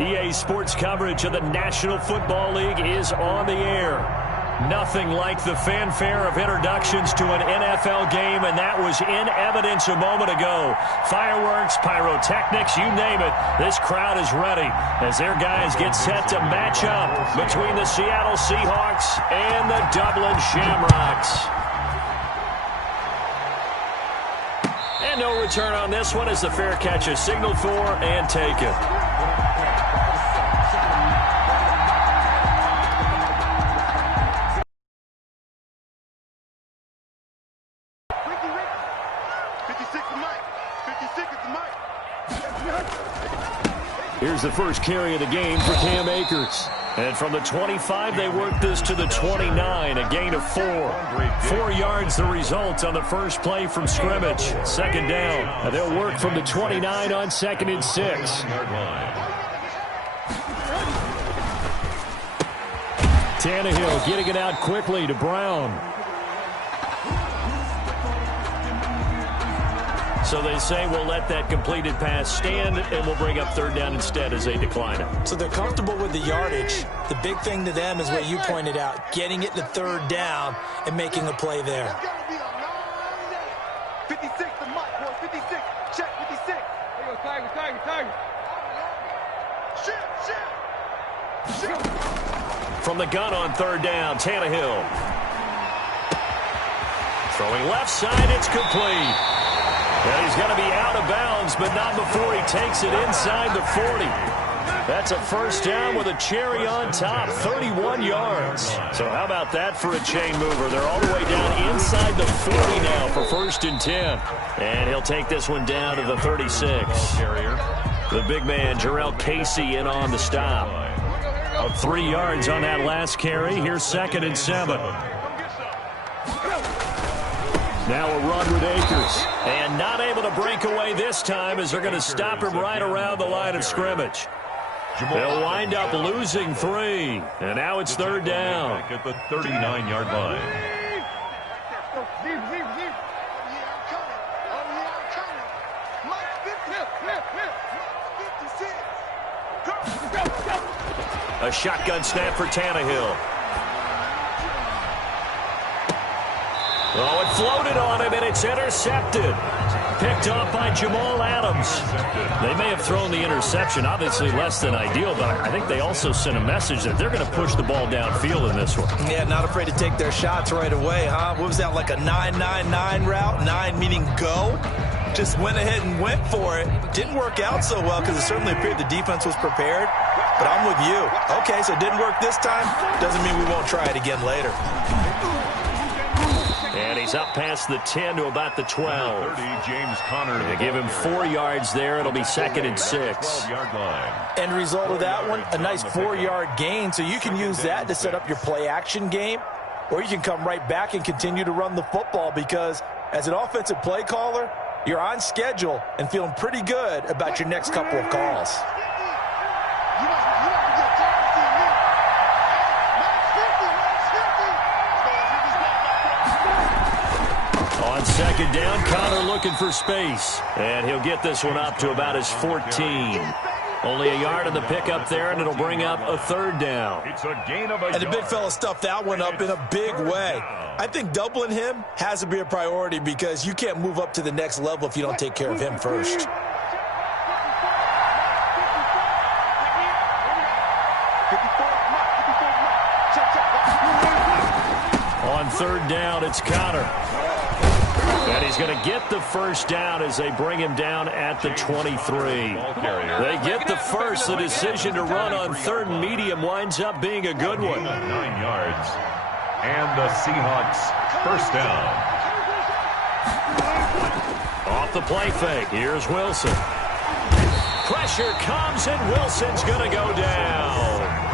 EA Sports coverage of the National Football League is on the air. Nothing like the fanfare of introductions to an NFL game, and that was in evidence a moment ago. Fireworks, pyrotechnics, you name it. This crowd is ready as their guys get set to match up between the Seattle Seahawks and the Dublin Shamrocks. And no return on this one as the fair catch is signaled for and taken. Here's the first carry of the game for Cam Akers. And from the 25, they work this to the 29, a gain of 4. 4 yards the result on the first play from scrimmage. Second down. And they'll work from the 29 on 2nd and 6. Tannehill getting it out quickly to Brown. So they say we'll let that completed pass stand, and we'll bring up 3rd down instead as they decline it. So they're comfortable with the yardage. The big thing to them is what you pointed out, getting it to 3rd down and making a play there. 56, the mic, boy, 56. Check 56. There you go, Tiger. Shit. From the gun on 3rd down, Tannehill. Throwing left side, it's complete. And he's going to be out of bounds, but not before he takes it inside the 40. That's a 1st down with a cherry on top, 31 yards. So how about that for a chain mover? They're all the way down inside the 40 now for 1st and 10. And he'll take this one down to the 36. The big man, Jarrell Casey, in on the stop. 3 yards on that last carry. Here's 2nd and 7. Now a run with Akers. And not able to break away this time as they're going to stop him right around the line of scrimmage. They'll wind up losing 3. And now it's 3rd down. At the 39-yard line. A shotgun snap for Tannehill. Oh, it floated on him, and it's intercepted. Picked off by Jamal Adams. They may have thrown the interception, obviously less than ideal, but I think they also sent a message that they're going to push the ball downfield in this one. Yeah, not afraid to take their shots right away, huh? What was that, like a 9-9-9 route? 9 meaning go? Just went ahead and went for it. Didn't work out so well because it certainly appeared the defense was prepared. But I'm with you. Okay, so it didn't work this time. Doesn't mean we won't try it again later. And he's up past the 10 to about the 12. 30, James Conner. They give him 4 yards there. It'll be 2nd and 6. End result of that one, a nice 4-yard gain. So you can use that to set up your play-action game, or you can come right back and continue to run the football because as an offensive play caller, you're on schedule and feeling pretty good about your next couple of calls. On 2nd down, Conner looking for space. And he'll get this one up to about his 14. Only a yard on the pickup there, and it'll bring up a 3rd down. It's a gain of a And the big fella stuffed that one up in a big way. I think doubling him has to be a priority because you can't move up to the next level if you don't take care of him first. On 3rd down, it's Conner. And he's going to get the 1st down as they bring him down at the 23. They get the first. The decision to run on 3rd and medium winds up being a good one. 9 yards. And the Seahawks 1st down. Off the play fake. Here's Wilson. Pressure comes, and Wilson's going to go down.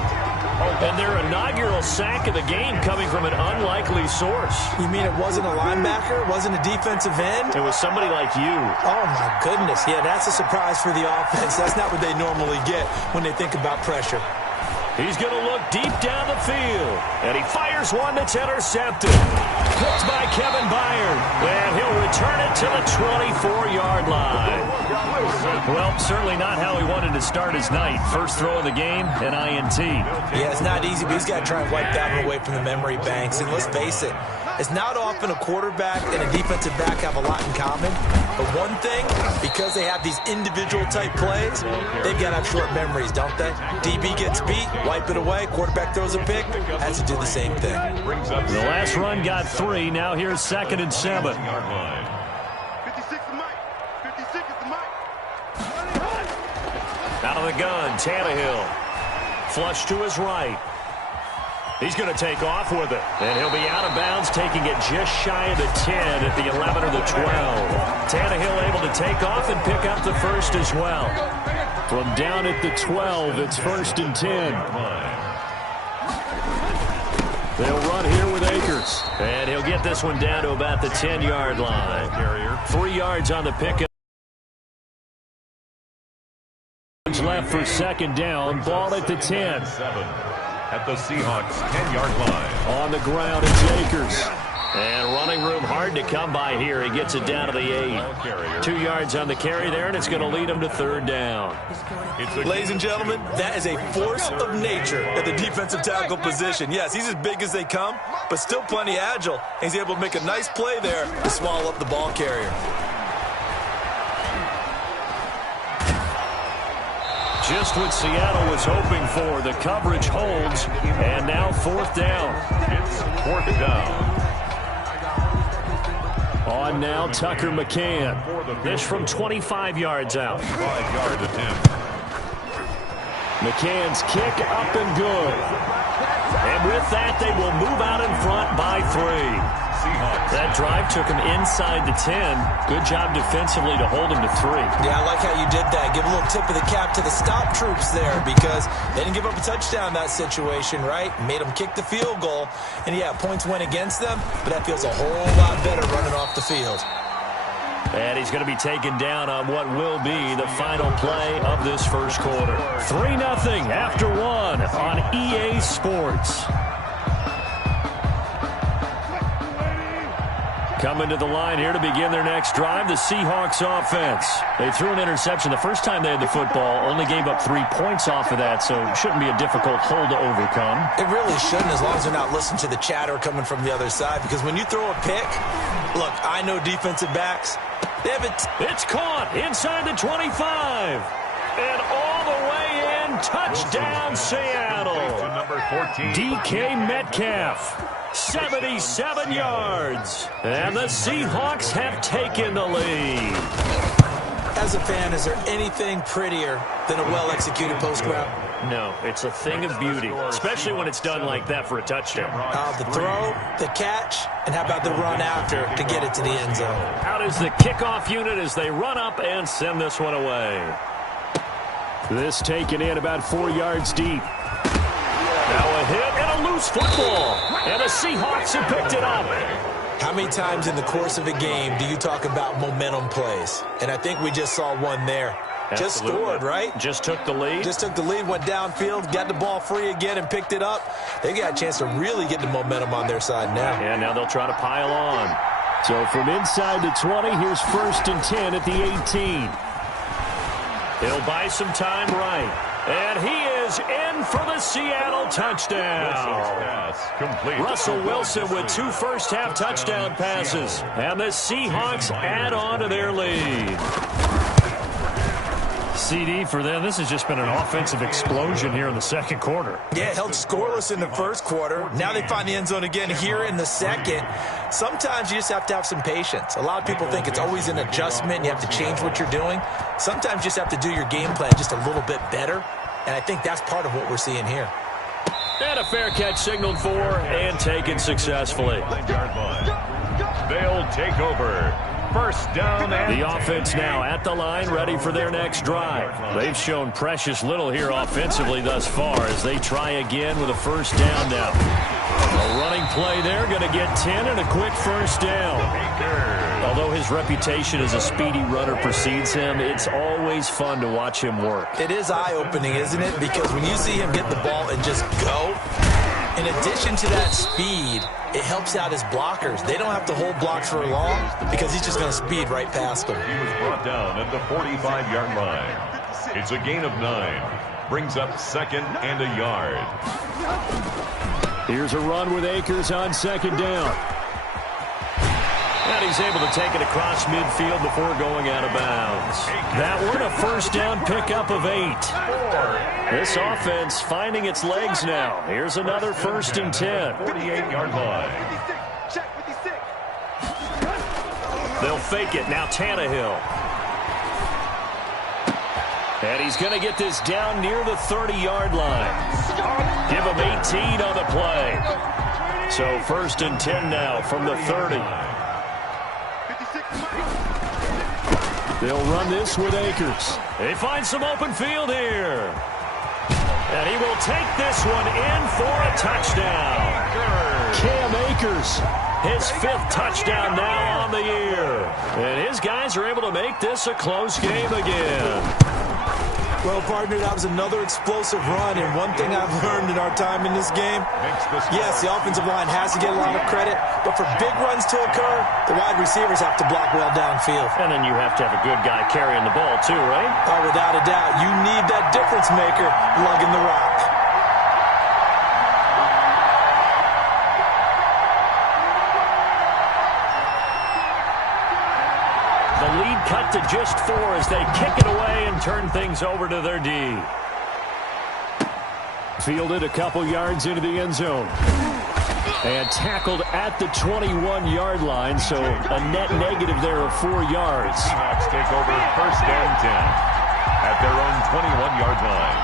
And their inaugural sack of the game coming from an unlikely source. You mean it wasn't a linebacker? It wasn't a defensive end? It was somebody like you. Oh, my goodness. Yeah, that's a surprise for the offense. That's not what they normally get when they think about pressure. He's going to look deep down the field. And he fires one that's intercepted. Picked by Kevin Byard. And he'll return it to the 24-yard line. Well, certainly not how he wanted to start his night. First throw of the game, an INT. Yeah, it's not easy, but he's got to try and wipe that one away from the memory banks. And let's face it, it's not often a quarterback and a defensive back have a lot in common. But one thing, because they have these individual type plays, they've got to have short memories, don't they? DB gets beat, wipe it away, quarterback throws a pick, has to do the same thing. The last run got 3. Now here's 2nd and 7. 56 is Mike. 56 is the Mike. Out of the gun, Tannehill. Flush to his right. He's going to take off with it. And he'll be out of bounds, taking it just shy of the 10 at the 11 or the 12. Tannehill able to take off and pick up the first as well. From down at the 12, it's 1st and 10. They'll run here with Akers. And he'll get this one down to about the 10-yard line. 3 yards on the pickup. Left for 2nd down. Ball at the 10. At the Seahawks 10-yard line. On the ground, it's Akers. And running room hard to come by here. He gets it down to the 8. 2 yards on the carry there, and it's going to lead him to 3rd down. Ladies and gentlemen, that is a force of nature at the defensive tackle position. Yes, he's as big as they come, but still plenty agile. He's able to make a nice play there to swallow up the ball carrier. Just what Seattle was hoping for. The coverage holds, and now 4th down. It's 4th down. On now, Tucker McCann. This from 25 yards out. 5-yard attempt. McCann's kick up and good. And with that, they will move out in front by 3. That drive took him inside the 10. Good job defensively to hold him to 3. Yeah, I like how you did that. Give a little tip of the cap to the stop troops there because they didn't give up a touchdown in that situation, right? Made them kick the field goal. And, yeah, points went against them, but that feels a whole lot better running off the field. And he's going to be taken down on what will be the final play of this first quarter. 3-0 after 1 on EA Sports. Coming to the line here to begin their next drive, the Seahawks offense. They threw an interception the first time they had the football, only gave up 3 points off of that, so it shouldn't be a difficult hole to overcome. It really shouldn't, as long as they're not listening to the chatter coming from the other side, because when you throw a pick, look, I know defensive backs. It's caught inside the 25. And all the way in, touchdown Seattle. Number 14. DK Metcalf. 77 yards. And the Seahawks have taken the lead. As a fan, is there anything prettier than a well-executed post route? No, it's a thing of beauty, especially when it's done like that for a touchdown. The throw, the catch, and how about the run after to get it to the end zone? Out is the kickoff unit as they run up and send this one away. This taken in about 4 yards deep. Now a hit and a loose football. And the Seahawks have picked it up. How many times in the course of a game do you talk about momentum plays? And I think we just saw one there. Absolutely. Just scored, right? Just took the lead. Just took the lead, went downfield, got the ball free again and picked it up. They got a chance to really get the momentum on their side now. And now they'll try to pile on. So from inside the 20, here's 1st and 10 at the 18. He'll buy some time right. And he is in for the Seattle touchdown. Russell Wilson with 2 first-half touchdown passes. And the Seahawks add on to their lead. CD for them. This has just been an offensive explosion here in the second quarter. Yeah, held scoreless in the first quarter. Now they find the end zone again here in the second. Sometimes you just have to have some patience. A lot of people think it's always an adjustment. You have to change what you're doing. Sometimes you just have to do your game plan just a little bit better. And I think that's part of what we're seeing here. And a fair catch signaled for and taken successfully. They'll take over. 1st down. And the offense now at the line, ready for their next drive. They've shown precious little here offensively thus far as they try again with a 1st down now. A running play there, going to get 10 and a quick 1st down. Although his reputation as a speedy runner precedes him, it's always fun to watch him work. It is eye-opening, isn't it? Because when you see him get the ball and just go, in addition to that speed, it helps out his blockers. They don't have to hold blocks for long because he's just going to speed right past them. He was brought down at the 45-yard line. It's a gain of 9. Brings up 2nd and a yard. Here's a run with Akers on 2nd down. And he's able to take it across midfield before going out of bounds. That one a 1st down pickup of 8. This offense finding its legs now. Here's another 1st and 10. 48-yard line. They'll fake it. Now Tannehill. And he's going to get this down near the 30-yard line. Give him 18 on the play. So 1st and 10 now from the 30. They'll run this with Akers. They find some open field here. And he will take this one in for a touchdown. Cam Akers, his 5th touchdown now on the year. And his guys are able to make this a close game again. Well, partner, that was another explosive run, and one thing I've learned in our time in this game, yes, the offensive line has to get a lot of credit, but for big runs to occur, the wide receivers have to block well downfield. And then you have to have a good guy carrying the ball too, right? Oh, without a doubt. You need that difference maker lugging the rock. Cut to just 4 as they kick it away and turn things over to their D. Fielded a couple yards into the end zone. And tackled at the 21-yard line, so a net negative there of 4 yards. Seahawks take over 1st and 10 at their own 21-yard line.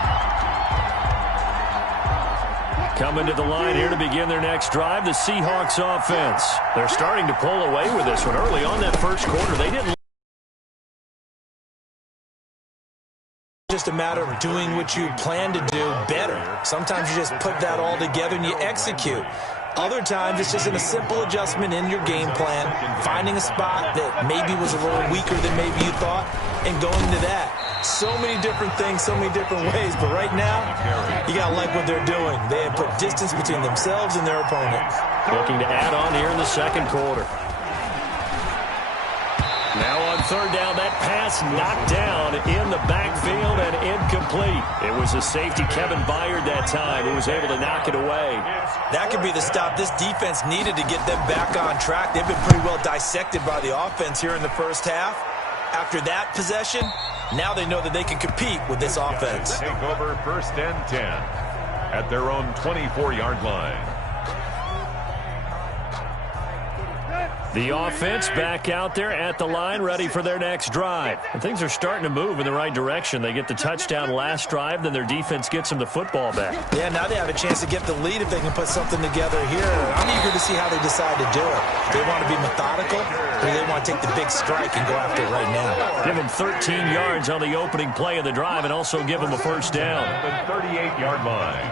Coming to the line here to begin their next drive, the Seahawks offense. They're starting to pull away with this one. Early on that 1st quarter, they didn't. Just a matter of doing what you plan to do better. Sometimes you just put that all together and you execute. Other times it's just in a simple adjustment in your game plan, finding a spot that maybe was a little weaker than maybe you thought, and going to that. So many different things, so many different ways, but right now, you got to like what they're doing. They have put distance between themselves and their opponent. Looking to add on here in the 2nd quarter. Now on 3rd down, that pass knocked down in the backfield and incomplete. It was a safety, Kevin Byard, that time, who was able to knock it away. That could be the stop this defense needed to get them back on track. They've been pretty well dissected by the offense here in the 1st half. After that possession, now they know that they can compete with this offense. Take over 1st and 10 at their own 24-yard line. The offense back out there at the line, ready for their next drive. And things are starting to move in the right direction. They get the touchdown last drive, then their defense gets them the football back. Yeah, now they have a chance to get the lead if they can put something together here. I'm eager to see how they decide to do it. They want to be methodical, or they want to take the big strike and go after it right now. Give them 13 yards on the opening play of the drive and also give them a 1st down. The 38-yard line.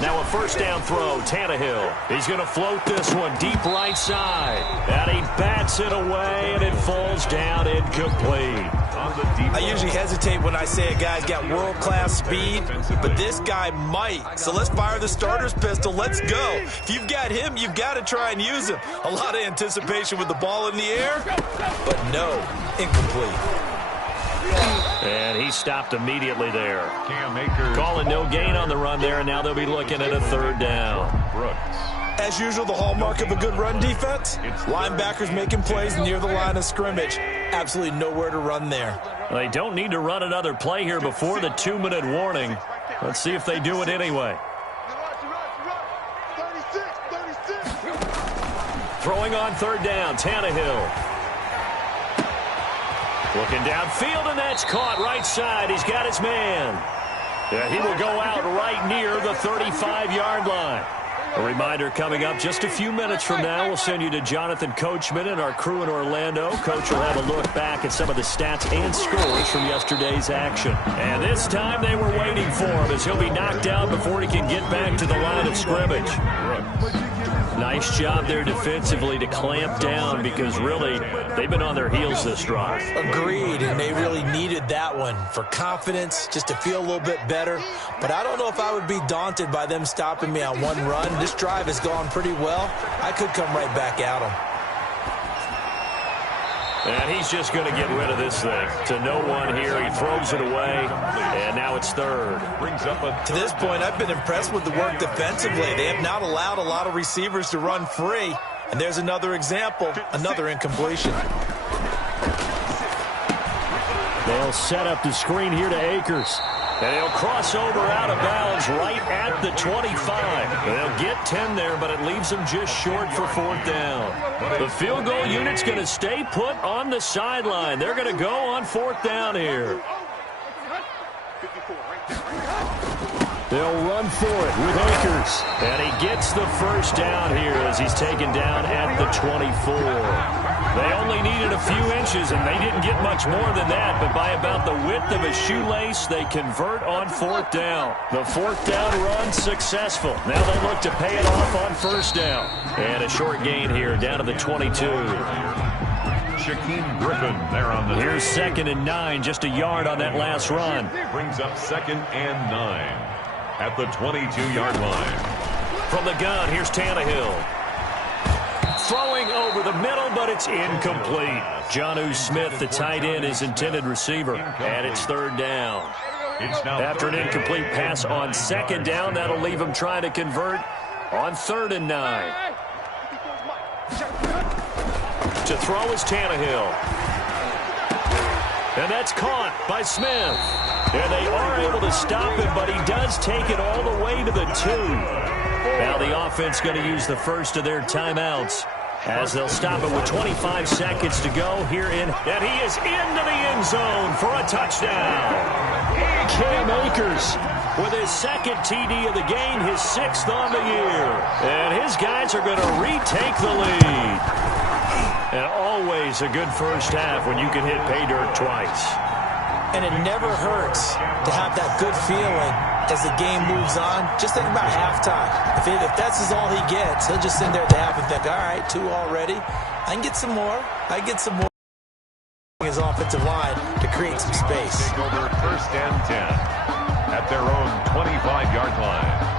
Now a 1st down throw, Tannehill. He's going to float this one deep right side. And he bats it away, and it falls down incomplete. I usually hesitate when I say a guy's got world-class speed, but this guy might. So let's fire the starter's pistol. Let's go. If you've got him, you've got to try and use him. A lot of anticipation with the ball in the air, but no, incomplete. And he stopped immediately there. Calling no gain on the run there, and now they'll be looking at a 3rd down. As usual, the hallmark of a good run defense, linebackers making plays near the line of scrimmage. Absolutely nowhere to run there. They don't need to run another play here before the 2-minute warning. Let's see if they do it anyway. Throwing on 3rd down, Tannehill. Looking downfield, and that's caught right side. He's got his man. Yeah, he will go out right near the 35-yard line. A reminder coming up just a few minutes from now, we'll send you to Jonathan Coachman and our crew in Orlando. Coach will have a look back at some of the stats and scores from yesterday's action. And this time they were waiting for him as he'll be knocked down before he can get back to the line of scrimmage. Nice job there defensively to clamp down because really they've been on their heels this drive. Agreed, and they really needed that one for confidence, just to feel a little bit better. But I don't know if I would be daunted by them stopping me on one run. This drive has gone pretty well. I could come right back at them. And he's just going to get rid of this thing. To no one here. He throws it away, and now it's third. To this point, I've been impressed with the work defensively. They have not allowed a lot of receivers to run free. And there's another example, another incompletion. They'll set up the screen here to Akers. And he'll cross over out of bounds right at the 25. They'll get 10 there, but it leaves them just short for fourth down. The field goal unit's going to stay put on the sideline. They're going to go on fourth down here. They'll run for it with Akers. And he gets the first down here as he's taken down at the 24. They only needed a few inches, and they didn't get much more than that. But by about the width of a shoelace, they convert on fourth down. The fourth down run successful. Now they look to pay it off on first down. And a short gain here down to the 22. Shaquem Griffin there on the... Here's 2nd and 9, just a yard on that last run. Brings up 2nd and 9 at the 22-yard line. From the gun, here's Tannehill. Throwing over the middle, but it's incomplete. Jonnu Smith, the tight end, is intended receiver. And it's third down. After an incomplete pass on 2nd down, that'll leave him trying to convert on 3rd and 9. To throw is Tannehill. And that's caught by Smith. And they are able to stop him, but he does take it all the way to the 2. Now the offense going to use the first of their timeouts as they'll stop it with 25 seconds to go here in. And he is into the end zone for a touchdown. Cam Akers with his 2nd TD of the game, his 6th on the year. And his guys are going to retake the lead. And always a good first half when you can hit pay dirt twice. And it never hurts to have that good feeling as the game moves on. Just think about halftime. If that's all he gets, he'll just sit there at the half and think, all right, 2 already. I can get some more. I get some more. His offensive line to create some space. Take over 1st and 10 at their own 25-yard line.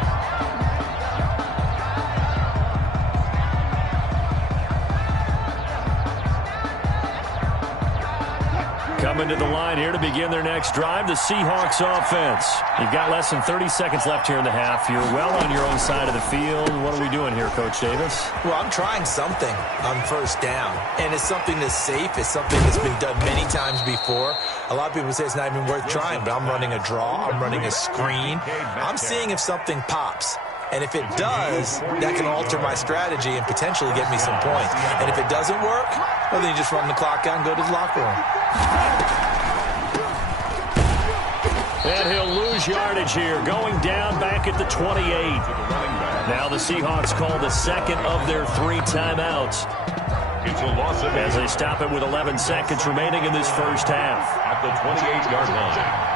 Coming to the line here to begin their next drive, the Seahawks offense. You've got less than 30 seconds left here in the half. You're well on your own side of the field. What are we doing here, Coach Davis? Well, I'm trying something on first down, and it's something that's safe. It's something that's been done many times before. A lot of people say it's not even worth trying, but I'm running a draw. I'm running a screen. I'm seeing if something pops. And if it does, that can alter my strategy and potentially get me some points. And if it doesn't work, well, then you just run the clock out and go to the locker room. And he'll lose yardage here, going down back at the 28. Now the Seahawks call the 2nd of their 3 timeouts. It's a loss of 8 as they stop it with 11 seconds remaining in this first half. At the 28-yard line.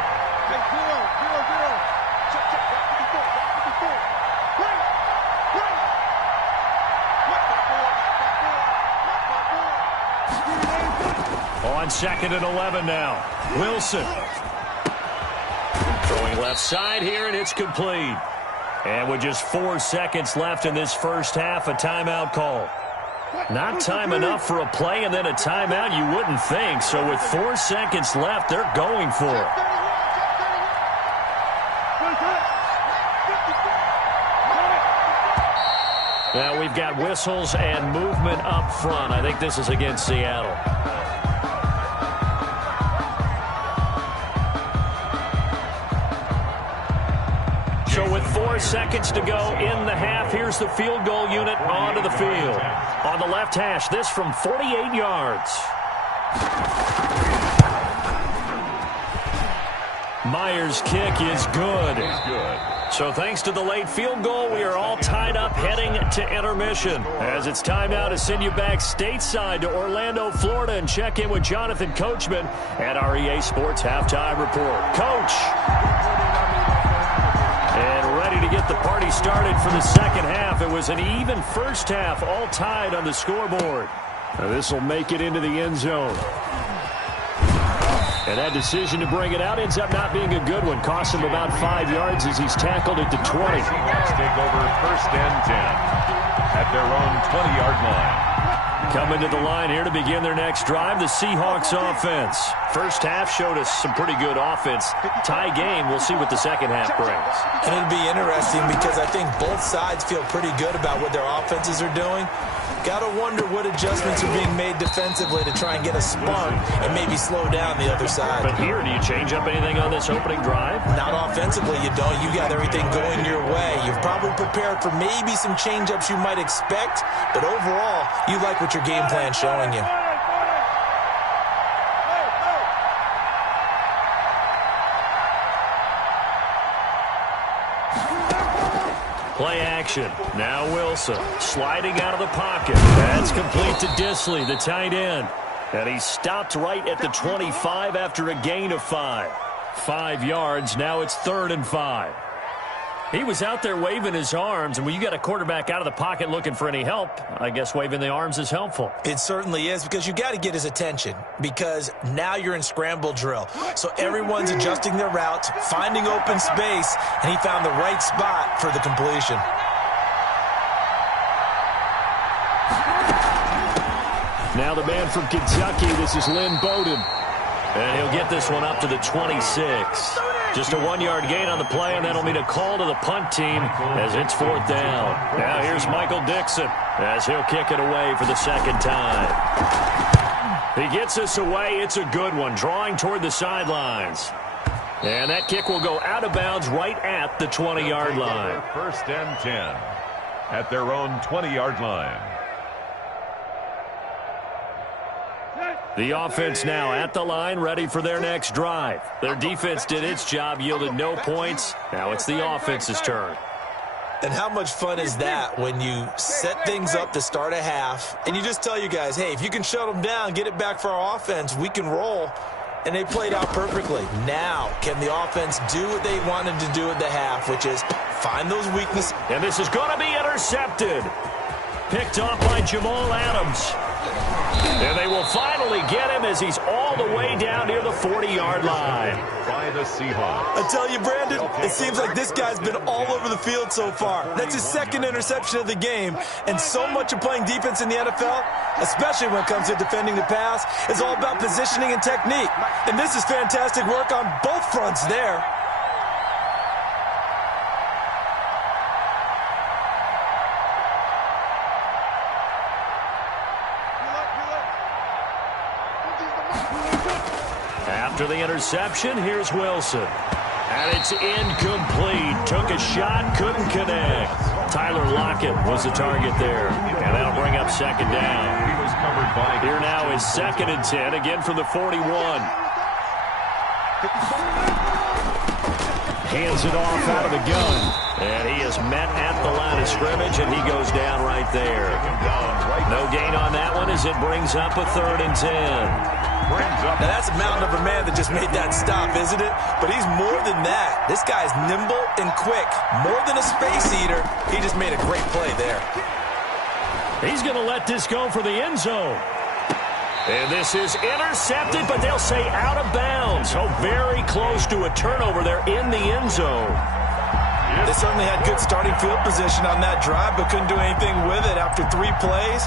On 2nd and 11 now. Wilson. Throwing left side here, and it's complete. And with just 4 seconds left in this first half, a timeout call. Not time enough for a play and then a timeout, you wouldn't think. So with 4 seconds left, they're going for it. Now we've got whistles and movement up front. I think this is against Seattle. So with 4 seconds to go in the half, here's the field goal unit onto the field. On the left hash, this from 48 yards. Myers' kick is good. So thanks to the late field goal, we are all tied up heading to intermission. As it's time now to send you back stateside to Orlando, Florida, and check in with Jonathan Coachman at our EA Sports Halftime Report. Coach. And ready to get the party started for the second half. It was an even first half, all tied on the scoreboard. Now this will make it into the end zone. And that decision to bring it out ends up not being a good one. Cost him about 5 yards as he's tackled it to 20. Seahawks take over 1st and 10 at their own 20-yard line. Coming to the line here to begin their next drive, the Seahawks offense. First half showed us some pretty good offense. Tie game, we'll see what the second half brings. And it'll be interesting because I think both sides feel pretty good about what their offenses are doing. Got to wonder what adjustments are being made defensively to try and get a spark and maybe slow down the other side. But here, do you change up anything on this opening drive? Not offensively, you don't. You got everything going your way. You've probably prepared for maybe some change-ups you might expect, but overall, you like what your game plan's showing you. Play action. Now Wilson sliding out of the pocket. That's complete to Disley, the tight end. And he stopped right at the 25 after a gain of 5. 5 yards. Now it's 3rd and 5. He was out there waving his arms, and when you got a quarterback out of the pocket looking for any help, I guess waving the arms is helpful. It certainly is, because you got to get his attention, because now you're in scramble drill. So everyone's adjusting their routes, finding open space, and he found the right spot for the completion. Now the man from Kentucky, this is Lynn Bowden. And he'll get this one up to the 26. Just a 1-yard gain on the play, and that'll mean a call to the punt team as it's 4th down. Now here's Michael Dixon as he'll kick it away for the second time. He gets us away. It's a good one, drawing toward the sidelines. And that kick will go out of bounds right at the 20-yard line. 1st and 10 at their own 20-yard line. The offense now at the line, ready for their next drive. Their defense did its job, yielded no points. Now it's the offense's turn. And how much fun is that when you set things up to start a half, and you just tell you guys, hey, if you can shut them down, get it back for our offense, we can roll. And they played out perfectly. Now, can the offense do what they wanted to do at the half, which is find those weaknesses? And this is going to be intercepted. Picked off by Jamal Adams. And they will finally get him as he's all the way down near the 40-yard line. By the Seahawks. I tell you, Brandon, it seems like this guy's been all over the field so far. That's his 2nd interception of the game. And so much of playing defense in the NFL, especially when it comes to defending the pass, is all about positioning and technique. And this is fantastic work on both fronts there. After the interception, here's Wilson. And it's incomplete. Took a shot, couldn't connect. Tyler Lockett was the target there. And that'll bring up 2nd down. He was covered by. Here now is 2nd and 10, again from the 41. Hands it off out of the gun. And he is met at the line of scrimmage, and he goes down right there. No gain on that one as it brings up a 3rd and 10. Now, that's a mountain of a man that just made that stop, isn't it? But he's more than that. This guy's nimble and quick. More than a space eater. He just made a great play there. He's going to let this go for the end zone. And this is intercepted, but they'll say out of bounds. So very close to a turnover there in the end zone. They certainly had good starting field position on that drive, but couldn't do anything with it after 3 plays.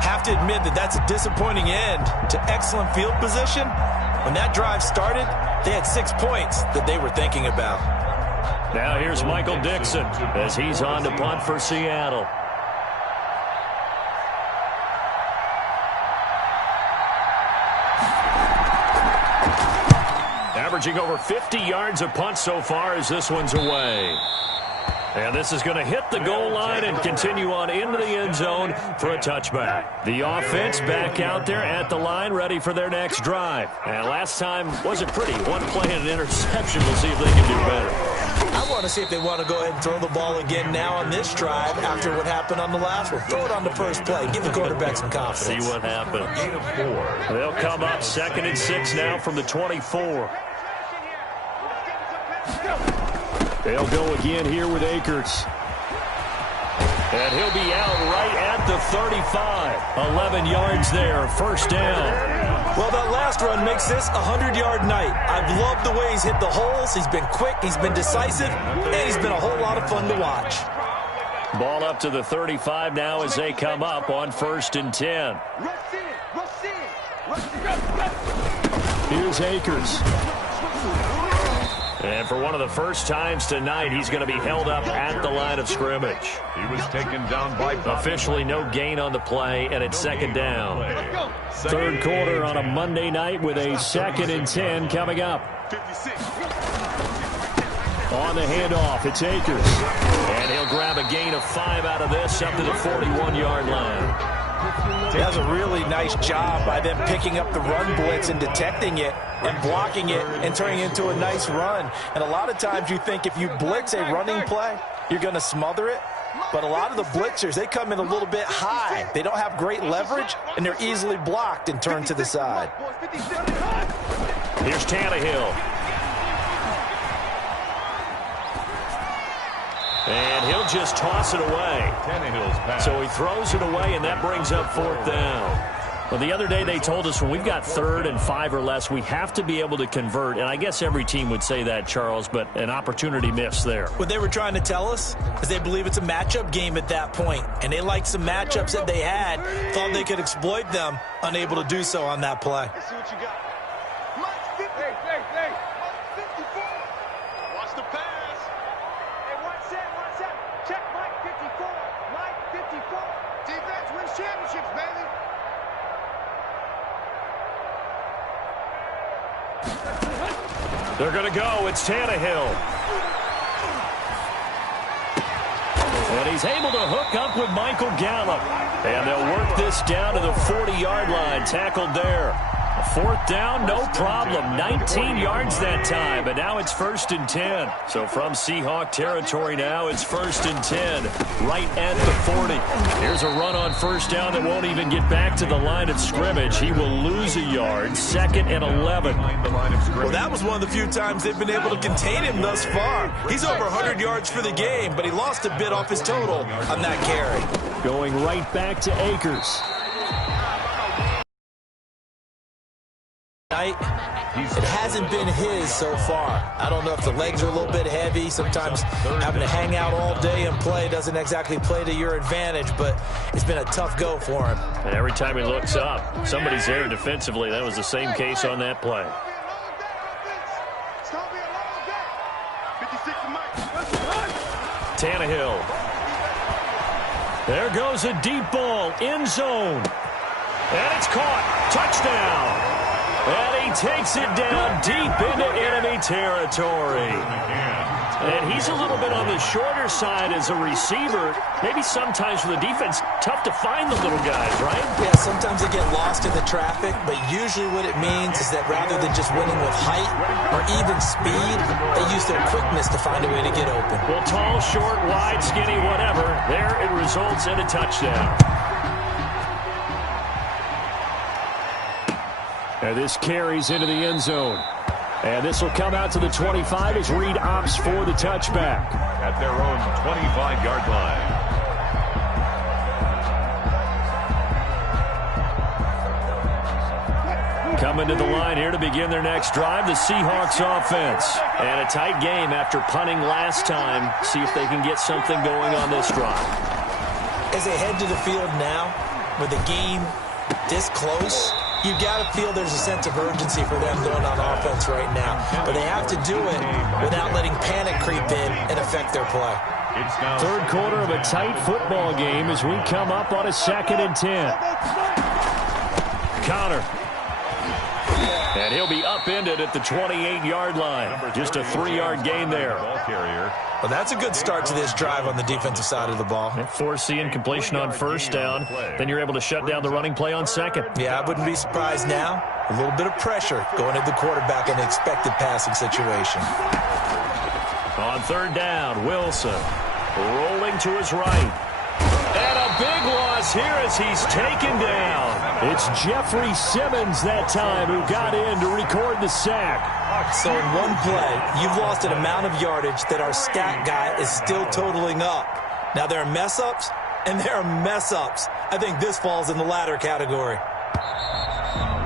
Have to admit that that's a disappointing end to excellent field position. When that drive started, they had 6 points that they were thinking about. Now here's Michael Dixon as he's on to punt for Seattle. Averaging over 50 yards a punt so far as this one's away. And this is going to hit the goal line and continue on into the end zone for a touchback. The offense back out there at the line, ready for their next drive. And last time wasn't pretty. 1 play and an interception. We'll see if they can do better. I want to see if they want to go ahead and throw the ball again now on this drive after what happened on the last one. Throw it on the first play. Give the quarterback some confidence. See what happens. They'll come up 2nd and 6 now from the 24. They'll go again here with Akers. And he'll be out right at the 35. 11 yards there, first down. Well, that last run makes this a 100-yard night. I've loved the way he's hit the holes. He's been quick, he's been decisive, and he's been a whole lot of fun to watch. Ball up to the 35 now as they come up on 1st and 10. Here's Akers. And for one of the first times tonight, he's going to be held up at the line of scrimmage. He was taken down by officially no gain on the play, and it's 2nd down. 3rd quarter on a Monday night with a 2nd and 10 coming up. On the handoff, it's Akers. And he'll grab a gain of 5 out of this up to the 41-yard line. He does a really nice job by them picking up the run blitz and detecting it and blocking it and turning it into a nice run. And a lot of times you think if you blitz a running play, you're going to smother it. But a lot of the blitzers, they come in a little bit high. They don't have great leverage, and they're easily blocked and turned to the side. Here's Tannehill. And he'll just toss it away. So he throws it away, and that brings up 4th down. Well, the other day they told us when we've got 3rd and 5 or less, we have to be able to convert. And I guess every team would say that, Charles, but an opportunity missed there. What they were trying to tell us is they believe it's a matchup game at that point. And they liked some matchups that they had, thought they could exploit them, unable to do so on that play. Let's see what you got. Watch the pass. Hey, 1-7. Check Mike 54. Mike 54. Defense wins championships, baby. They're going to go. It's Tannehill. And he's able to hook up with Michael Gallup. And they'll work this down to the 40-yard line. Tackled there. 4th down, no problem. 19 yards that time, but now it's 1st and 10. So from Seahawk territory now, it's 1st and 10, right at the 40. Here's a run on 1st down that won't even get back to the line of scrimmage. He will lose a yard, 2nd and 11. Well, that was one of the few times they've been able to contain him thus far. He's over 100 yards for the game, but he lost a bit off his total on that carry. Going right back to Akers. It hasn't been his so far. I don't know if the legs are a little bit heavy. Sometimes having to hang out all day and play doesn't exactly play to your advantage, but it's been a tough go for him. And every time he looks up, somebody's there defensively. That was the same case on that play. Tannehill. There goes a deep ball, end zone. And it's caught. Touchdown. And he takes it down deep into enemy territory. And he's a little bit on the shorter side as a receiver. Maybe sometimes for the defense, tough to find the little guys, right? Yeah, sometimes they get lost in the traffic, but usually what it means is that rather than just winning with height or even speed, they use their quickness to find a way to get open. Well, tall, short, wide, skinny, whatever, there it results in a touchdown. And this carries into the end zone. And this will come out to the 25 as Reed opts for the touchback. At their own 25-yard line. Coming to the line here to begin their next drive, the Seahawks offense. And a tight game after punting last time. See if they can get something going on this drive. As they head to the field now, with the game this close, you've got to feel there's a sense of urgency for them going on offense right now. But they have to do it without letting panic creep in and affect their play. Third quarter of a tight football game as we come up on a 2nd and 10. Connor. And he'll be upended at the 28-yard line. Just a 3-yard gain there. Well, that's a good start to this drive on the defensive side of the ball. Force the incompletion on 1st down. Then you're able to shut down the running play on 2nd. Yeah, I wouldn't be surprised now. A little bit of pressure going at the quarterback in an expected passing situation. On third down, Wilson rolling to his right. And a big loss here as he's taken down. It's Jeffrey Simmons that time who got in to record the sack. So in one play, you've lost an amount of yardage that our stat guy is still totaling up. Now, there are mess-ups, and there are mess-ups. I think this falls in the latter category.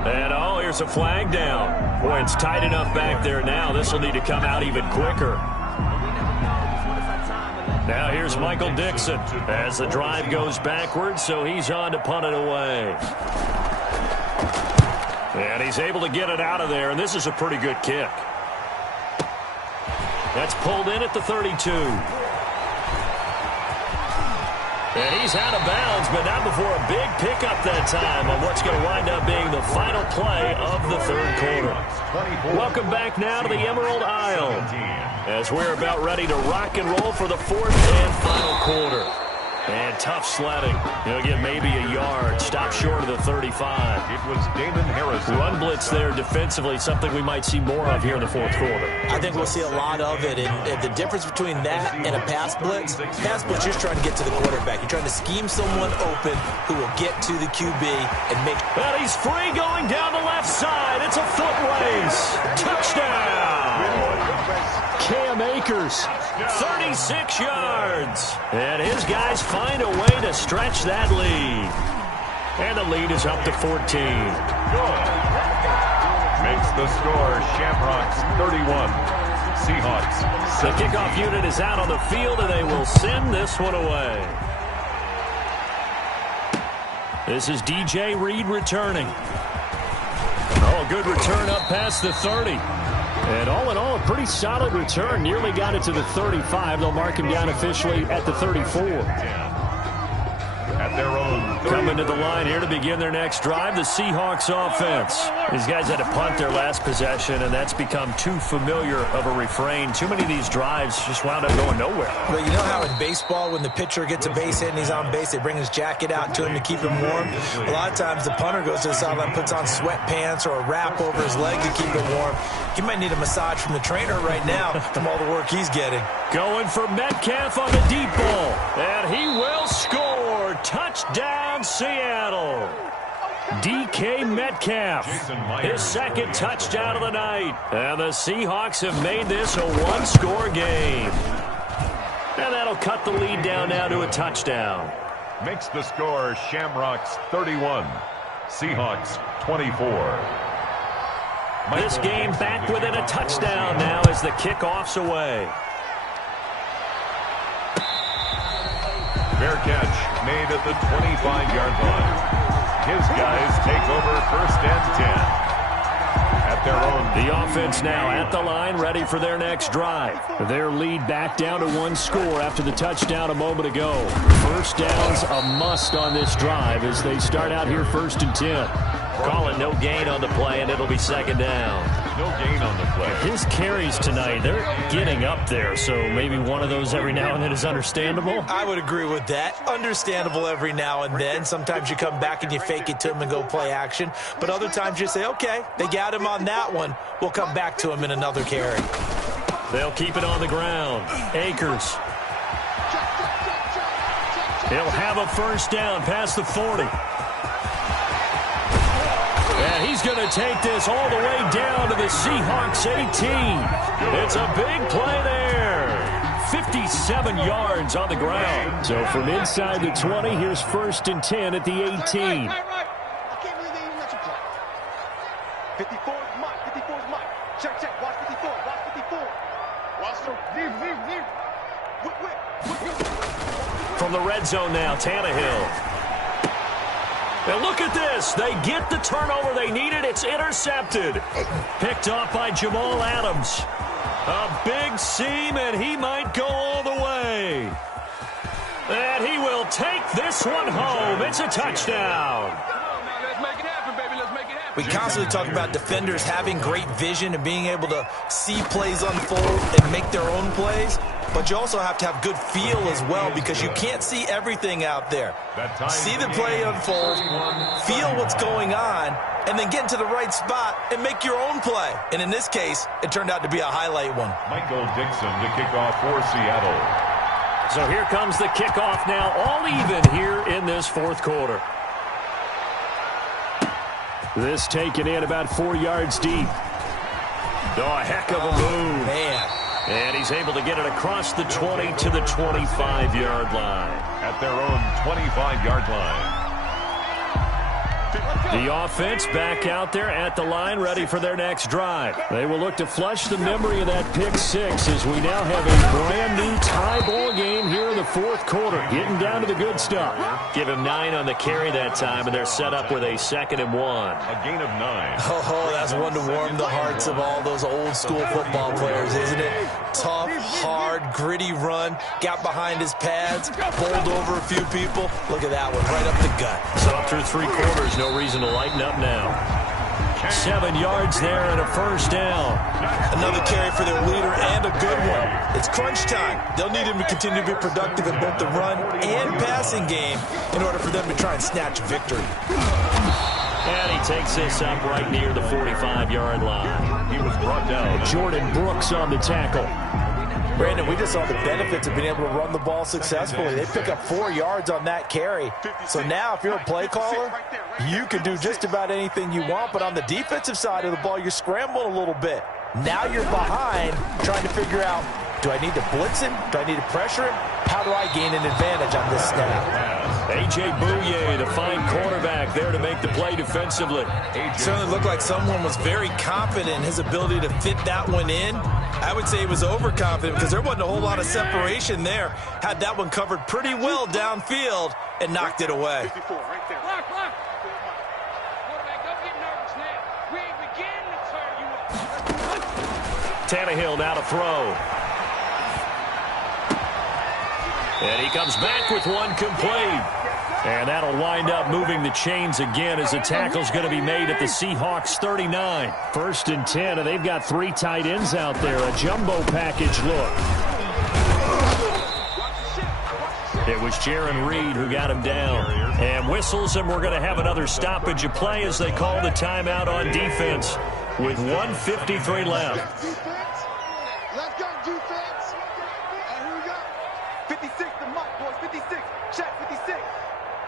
And, oh, here's a flag down. Boy, it's tight enough back there now. This will need to come out even quicker. Now here's Michael Dixon as the drive goes backwards, so he's on to punt it away. And he's able to get it out of there, and this is a pretty good kick. That's pulled in at the 32. And he's out of bounds, but not before a big pickup that time on what's going to wind up being the final play of the third quarter. Welcome back now to the Emerald Isle as we're about ready to rock and roll for the fourth and final quarter. And tough sledding. He'll get maybe a yard. Stop short of the 35. It was Damon Harrison. Run blitz there defensively, something we might see more of here in the fourth quarter. I think we'll see a lot of it. And the difference between that and a pass blitz, you're just trying to get to the quarterback. You're trying to scheme someone open who will get to the QB and make... But he's free going down the left side. It's a foot race. Touchdown. Cam Akers, 36 yards. And his guys find a way to stretch that lead. And the lead is up to 14. Good. Makes the score Shamrocks 31. Seahawks. The kickoff unit is out on the field, and they will send this one away. This is DJ Reed returning. Oh, good return up past the 30. And all in all, a pretty solid return. Nearly got it to the 35. They'll mark him down officially at the 34. At their own 30. Coming to the line here to begin their next drive, the Seahawks offense. These guys had to punt their last possession, and that's become too familiar of a refrain. Too many of these drives just wound up going nowhere. Well, you know how in baseball, when the pitcher gets a base hit and he's on base, they bring his jacket out to him to keep him warm? A lot of times the punter goes to the sideline, puts on sweatpants or a wrap over his leg to keep him warm. He might need a massage from the trainer right now from all the work he's getting. Going for Metcalf on the deep ball. And he will score. Touchdown, Seattle. DK Metcalf, his second touchdown of the night. And the Seahawks have made this a one-score game. And that'll cut the lead down now to a touchdown. Makes the score Shamrocks 31. Seahawks 24. This game back within a touchdown now as the kickoff's away. Fair catch made at the 25-yard line. His guys take over first and 10. At their own. The offense now at the line, ready for their next drive. Their lead back down to one score after the touchdown a moment ago. First down's a must on this drive as they start out here first and 10. Call it no gain on the play, and it'll be second down. No gain on the play. His carries tonight, they're getting up there, so maybe one of those every now and then is understandable. I would agree with that. Understandable every now and then. Sometimes you come back and you fake it to him and go play action. But other times you say, okay, they got him on that one. We'll come back to him in another carry. They'll keep it on the ground. Akers. He'll have a first down past the 40. And he's going to take this all the way down to the Seahawks 18. It's a big play there. 57 yards on the ground. So from inside the 20, here's first and 10 at the 18. I can't believe they even let you play. 54 is Mike. 54 is Mike. Check, check. Watch 54. Watch 54. Watch the From the red zone now, Tannehill. And look at this. They get the turnover they needed. It's intercepted. Picked off by Jamal Adams. A big seam, and he might go all the way. And he will take this one home. It's a touchdown. Come on now, let's make it happen, baby. Let's make it happen. We constantly talk about defenders having great vision and being able to see plays unfold and make their own plays. But you also have to have good feel as well because you can't see everything out there. See the play unfold, feel what's going on, and then get into the right spot and make your own play. And in this case, it turned out to be a highlight one. Michael Dixon to kick off for Seattle. So here comes the kickoff now, all even here in this fourth quarter. This taken in about 4 yards deep. Oh, a heck of a move. Man. And he's able to get it across the 20 to the 25-yard line. At their own 25-yard line. The offense back out there at the line, ready for their next drive. They will look to flush the memory of that pick six as we now have a brand-new tie ball game here in the fourth quarter. Getting down to the good stuff. Give him 9 on the carry that time, and they're set up with a 2nd and 1. A gain of 9. Oh, that's one to warm the hearts of all those old-school football players, isn't it? Tough, hard, gritty run. Got behind his pads, bowled over a few people. Look at that one, right up the gut. So up through 3 quarters, no reason to lighten up now. 7 yards there and a first down. Another carry for their leader and a good one. It's crunch time. They'll need him to continue to be productive in both the run and passing game in order for them to try and snatch victory. And he takes this up right near the 45-yard line. He was brought down. Jordan Brooks on the tackle. Brandon, we just saw the benefits of being able to run the ball successfully. They pick up 4 yards on that carry. So now if you're a play caller, you can do just about anything you want. But on the defensive side of the ball, you're scrambling a little bit. Now you're behind trying to figure out, do I need to blitz him? Do I need to pressure him? How do I gain an advantage on this snap? A.J. Bouye, the fine quarterback, there to make the play defensively. Certainly looked like someone was very confident in his ability to fit that one in. I would say he was overconfident because there wasn't a whole lot of separation there. Had that one covered pretty well downfield and knocked it away. Tannehill now to throw. And he comes back with one complete. And that'll wind up moving the chains again as the tackle's going to be made at the Seahawks 39. 1st and 10, and they've got 3 tight ends out there. A jumbo package look. It was Jaron Reed who got him down. And whistles, and we're going to have another stoppage of play as they call the timeout on defense with 1:53 left. Let's go, defense. And here we go. 56, the mark, boys. 56. Check 56.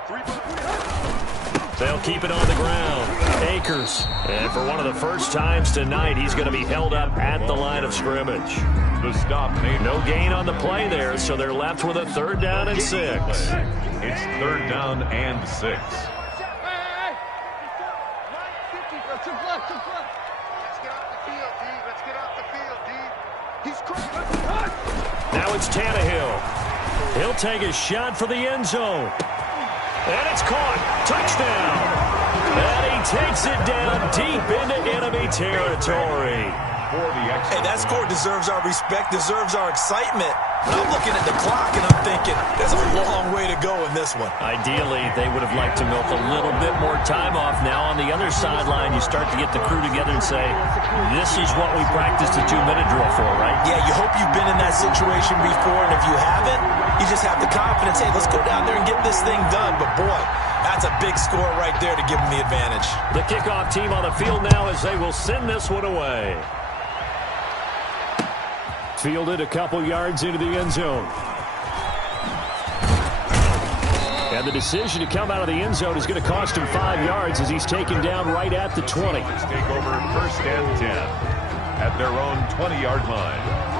3 for 3. They'll keep it on the ground. Akers. And for one of the first times tonight, he's going to be held up at the line of scrimmage. The stop made. No gain on the play there, so they're left with a 3rd down and 6. It's 3rd down and 6. Now it's Tannehill. He'll take a shot for the end zone. And it's caught. Touchdown. And he takes it down deep into enemy territory. Hey, that score deserves our respect, deserves our excitement. And I'm looking at the clock and I'm thinking, there's a long way to go in this one. Ideally, they would have liked to milk a little bit more time off. Now on the other sideline, you start to get the crew together and say, this is what we practiced a 2-minute drill for, right? Yeah, you hope you've been in that situation before, and if you haven't, you just have the confidence, hey, let's go down there and get this thing done. But boy, that's a big score right there to give them the advantage. The kickoff team on the field now as they will send this one away. Fielded a couple yards into the end zone. And the decision to come out of the end zone is going to cost him 5 yards as he's taken down right at the 20. Let's take over 1st and 10 at their own 20-yard line.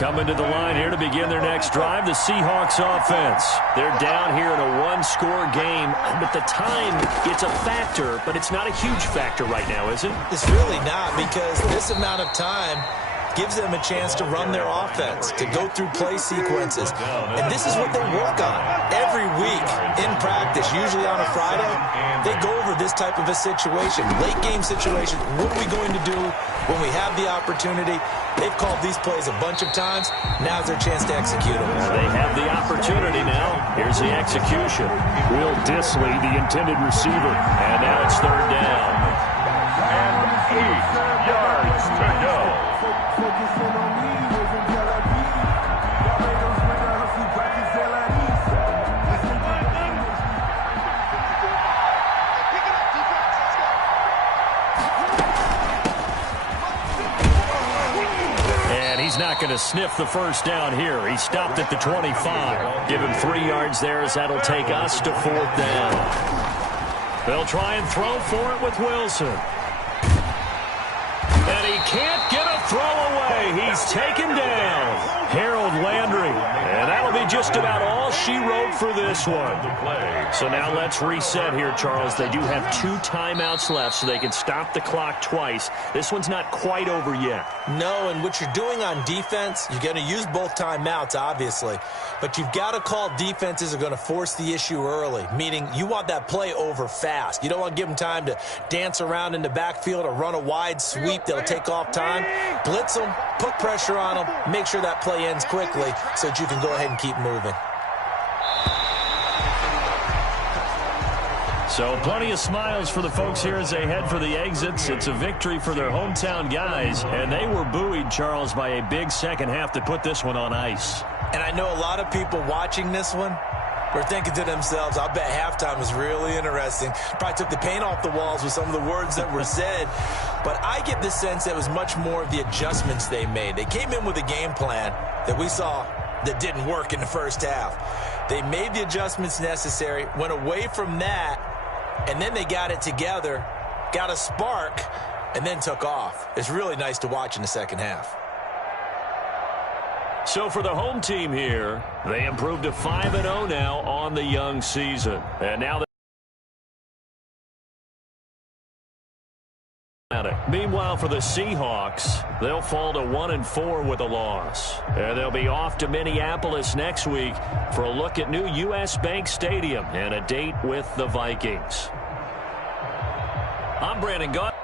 Coming to the line here to begin their next drive, the Seahawks offense. They're down here in a 1-score game, but the time, it's a factor, but it's not a huge factor right now, is it? It's really not, because this amount of time, gives them a chance to run their offense, to go through play sequences. And this is what they work on every week in practice, usually on a Friday. They go over this type of a situation, late game situation. What are we going to do when we have the opportunity? They've called these plays a bunch of times. Now's their chance to execute them. They have the opportunity now. Here's the execution. Will Dissly, the intended receiver. And now it's third down. And 8 yards to go. He's not going to sniff the first down here. He stopped at the 25. Give him 3 yards there as that'll take us to fourth down. They'll try and throw for it with Wilson. And he can't get a throw away. He's taken down. Harold Landry. And that'll be just about all she wrote for this one. So now let's reset here, Charles. They do have 2 timeouts left, so they can stop the clock twice. This one's not quite over yet. No, and what you're doing on defense, you're going to use both timeouts, obviously. But you've got to call defenses are going to force the issue early, meaning you want that play over fast. You don't want to give them time to dance around in the backfield or run a wide sweep that'll take off time. Blitz them, put pressure on them, make sure that play ends quickly so that you can go ahead and keep moving. So plenty of smiles for the folks here as they head for the exits. It's a victory for their hometown guys, and they were buoyed, Charles, by a big second half to put this one on ice. And I know a lot of people watching this one were thinking to themselves, I bet halftime was really interesting. Probably took the paint off the walls with some of the words that were said. But I get the sense that it was much more of the adjustments they made. They came in with a game plan that we saw that didn't work in the first half. They made the adjustments necessary, went away from that, and then they got it together, got a spark, and then took off. It's really nice to watch in the second half. So for the home team here, they improved to 5-0 now on the young season. And now meanwhile, for the Seahawks, they'll fall to 1-4 with a loss. And they'll be off to Minneapolis next week for a look at new U.S. Bank Stadium and a date with the Vikings. I'm Brandon Gott.